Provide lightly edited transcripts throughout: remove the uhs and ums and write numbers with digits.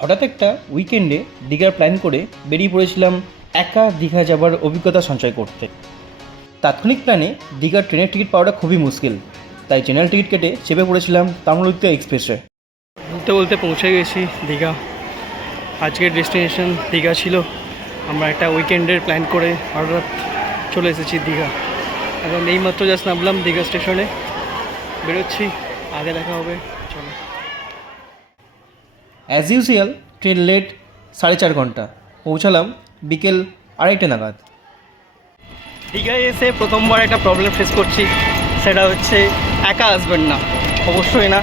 হঠাৎ একটা উইকেন্ডে দীঘার প্ল্যান করে বেরিয়ে পড়েছিলাম একা দীঘা যাবার অভিজ্ঞতা সঞ্চয় করতে। তাৎক্ষণিক প্ল্যানে দীঘার ট্রেনের টিকিট পাওয়াটা খুবই মুশকিল, তাই জেনারেল টিকিট কেটে চেপে পড়েছিলাম তাম্রলিপ্ত এক্সপ্রেসে। বলতে বলতে পৌঁছে গেছি দীঘা। আজকের ডেস্টিনেশন দীঘা ছিল। আমরা একটা উইকেন্ডের প্ল্যান করে হঠাৎ চলে এসেছি দীঘা। এখন এইমাত্র জাস্ট নামলাম দীঘা স্টেশনে, বেরোচ্ছি। আগে দেখা হবে, চলো। অ্যাজ ইউজুয়াল ট্রেন লেট 4.5 ঘন্টা, পৌঁছালাম বিকেল 2:30 নাগাদ। দীঘায় এসে প্রথমবার একটা প্রবলেম ফেস করছি, সেটা হচ্ছে একা আসবেন না, অবশ্যই না।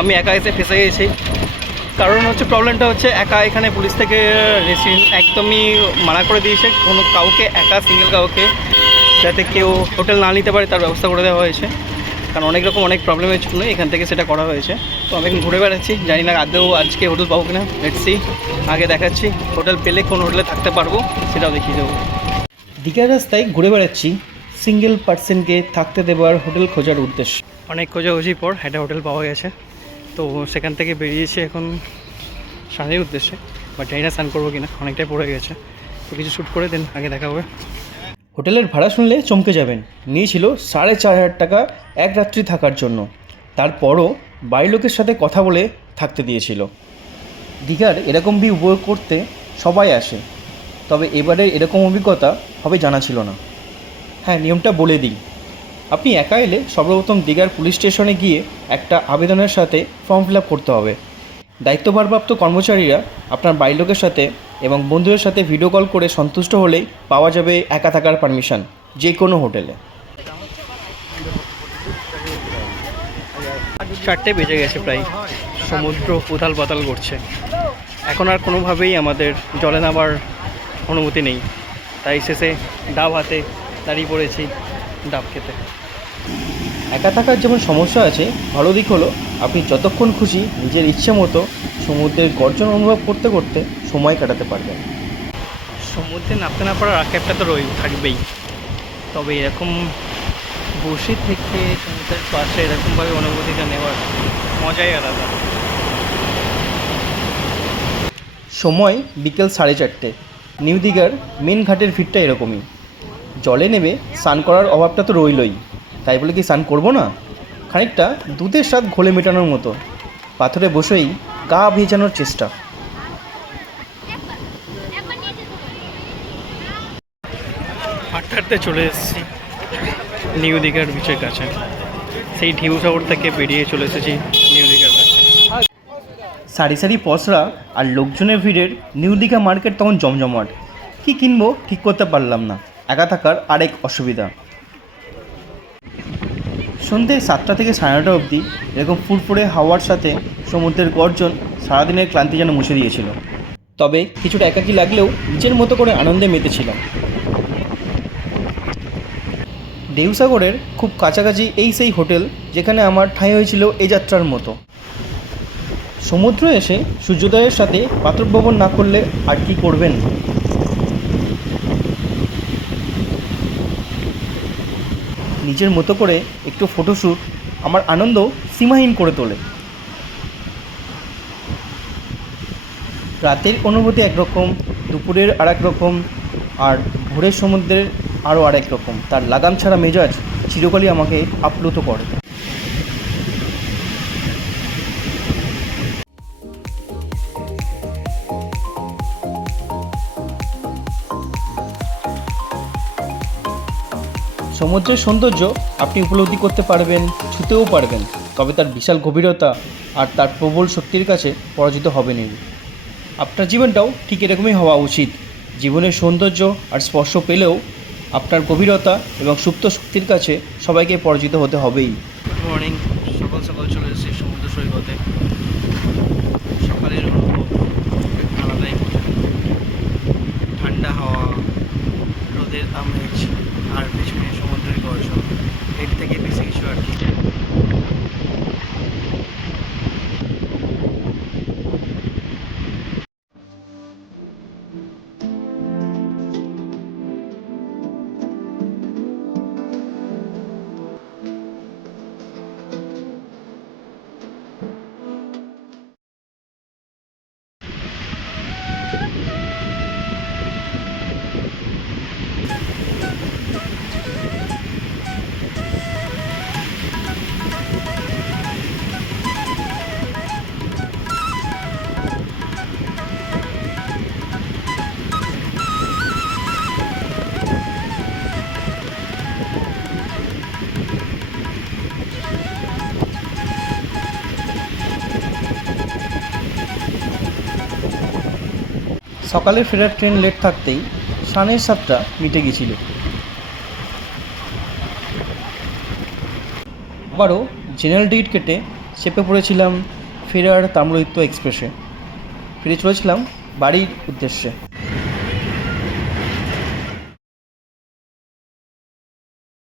আমি একা এসে ফেসে গেছি। কারণ হচ্ছে প্রবলেমটা হচ্ছে একা এখানে পুলিশ থেকে একদমই মানা করে দিয়েছে কোনো কাউকে একা সিঙ্গেল কাউকে যাতে কেউ হোটেল না নিতে পারে তার ব্যবস্থা করে দেওয়া হয়েছে। কারণ অনেক প্রবলেমের জন্য এখান থেকে সেটা করা হয়েছে। তো আমি এখন ঘুরে বেড়াচ্ছি, জানি না আদৌ আজকে হোটেল পাবো কিনা, লেটস সি। আগে দেখাচ্ছি হোটেল পেলে কোন হোটেলে থাকতে পারবো সেটাও দেখিয়ে দেবো। দীঘার রাস্তায় ঘুরে বেড়াচ্ছি সিঙ্গেল পার্সনকে থাকতে দেওয়ার হোটেল খোঁজার উদ্দেশ্যে। অনেক খোঁজাখুঁজির পর একটা হোটেল পাওয়া গেছে, তো সেখান থেকে বেরিয়েছি এখন স্নানের উদ্দেশ্যে। বাট জানি না স্নান করবো কিনা, অনেকটাই পড়ে গেছে। তো কিছু শ্যুট করে দেন, আগে দেখা হবে। হোটেলের ভাড়া শুনলে চমকে যাবেন, নিয়েছিল 4,500 টাকা এক রাত্রি থাকার জন্য। তারপরও বাড়ির লোকের সাথে কথা বলে থাকতে দিয়েছিল। দীঘার এরকম ভিউ উপভোগ করতে সবাই আসে, তবে এবারে এরকম অভিজ্ঞতা হবে জানা ছিল না। হ্যাঁ, নিয়মটা বলে দিই, আপনি একা এলে সর্বপ্রথম দীঘার পুলিশ স্টেশনে গিয়ে একটা আবেদনের সাথে ফর্ম ফিল আপ করতে হবে। দায়িত্বভারপ্রাপ্ত কর্মচারীরা আপনার বাড়ির লোকের সাথে এবং বন্ধুদের সাথে ভিডিও কল করে সন্তুষ্ট হলেই পাওয়া যাবে একা থাকার পারমিশন যে কোনো হোটেলে। 4টে বেজে গেছে প্রায়, সমুদ্র উথাল পাতাল করছে। এখন আর কোনোভাবেই আমাদের জলে নামার অনুমতি নেই, তাই শেষে ডাব হাতে দাঁড়িয়ে পড়েছি ডাব খেতে। একা থাকার যেমন সমস্যা আছে, ভালো দিক হলো আপনি যতক্ষণ খুশি নিজের ইচ্ছে মতো সমুদ্রের গর্জন অনুভব করতে করতে সময় কাটাতে পারবেন। সমুদ্রে নামতে না পারার আক্ষেপটা তো থাকবেই, তবে এরকম বসে থেকে সমুদ্রের পাশে এরকমভাবে অনুভূতিটা নেওয়ার মজাই আলাদা। সময় বিকেল 4:30। নিউ দীঘার মেন ঘাটের ভিড়টা এরকমই। জলে নেমে স্নান করার অভাবটা তো রইলই, তাই বলে কি স্নান করবো না? খানিকটা দুধের স্বাদ ঘোলে মেটানোর মতো পাথরে বসেই গা ভেজানোর চেষ্টা। হাঁটতে হাঁটতে চলে এসেছি নিউ দীঘার বিচের কাছে। সেই ঢেউ সাগর থেকে বেরিয়ে চলে এসেছি নিউ দীঘার কাছে। সারি সারি পসরা আর লোকজনের ভিড়ের নিউ দীঘা মার্কেট তখন জমজমাট। কী কিনবো ঠিক করতে পারলাম না, একা থাকার আরেক অসুবিধা। সন্ধ্যে 7টা থেকে 9:30 অবধি এরকম ফুরফুরে হাওয়ার সাথে সমুদ্রের গর্জন সারাদিনের ক্লান্তি যেন মুছে দিয়েছিল। তবে কিছুটা একাকী লাগলেও নিজের মতো করে আনন্দে মেতেছিলাম। ঢেউসাগরের খুব কাছাকাছি এই সেই হোটেল যেখানে আমার ঠাঁই হয়েছিল এই যাত্রার মতো। সমুদ্র এসে সূর্যোদয়ের সাথে প্রাতঃভ্রমণ না করলে আর কি করবেন? নিজের মতো করে একটু ফটোশ্যুট আমার আনন্দ সীমাহীন করে তোলে। রাতের অনুভূতি একরকম, দুপুরের আর এক রকম, আর ভোরের সমুদ্রের আরও আরেক রকম। তার লাগাম ছাড়া মেজাজ চিরকালই আমাকে আপ্লুত করে। সমুদ্রের সৌন্দর্য আপনি উপলব্ধি করতে পারবেন, ছুতেও পারবেন, তবে তার বিশাল গভীরতা আর তার প্রবল শক্তির কাছে পরাজিত হবেনই। আপনার জীবনটাও ঠিক এরকমই হওয়া উচিত। জীবনের সৌন্দর্য আর স্পর্শ পেলেও আপনার গভীরতা এবং সুপ্ত শক্তির কাছে সবাইকে পরাজিত হতে হবেই। গুড মর্নিং, সকাল সকাল চলে এসেছি সমুদ্র সৈকতে। সকালের অনুভব আলাদাই মজা। ঠান্ডা হাওয়া, রোদের আমেজ, আর পেছনে সমুদ্রের গর্জন, এর থেকে বেশি কিছু আর কি। সকালে ফেরার ট্রেন লেট থাকতেই 7:30 মিটে গেছিল। আবারও জেনারেল টিকিট কেটে চেপে পড়েছিলাম ফেরার তাম্রলিপ্ত এক্সপ্রেসে। ফিরে চলেছিলাম বাড়ির উদ্দেশ্যে।